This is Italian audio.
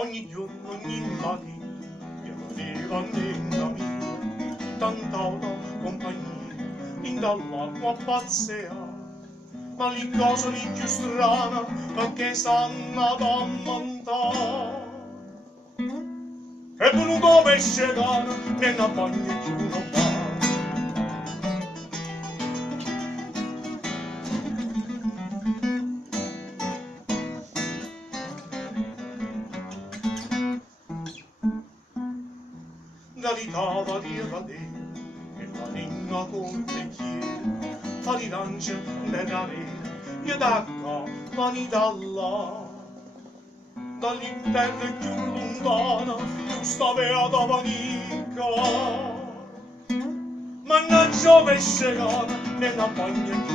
ogni giorno, ogni mattina, piaceva nella mia, tanta compagnia, in dall'acqua pazzea, ma lì cosa di più strana, perché stanno ad ammantare. È venuto pesce cane, nella bagna più non va. Garitava di radere e la lingua col vecchiere fa di lancia nella rena e d'acqua vanità là dall'interno più lontana giusta beata vanica mannaggia pesce cane nella bagna più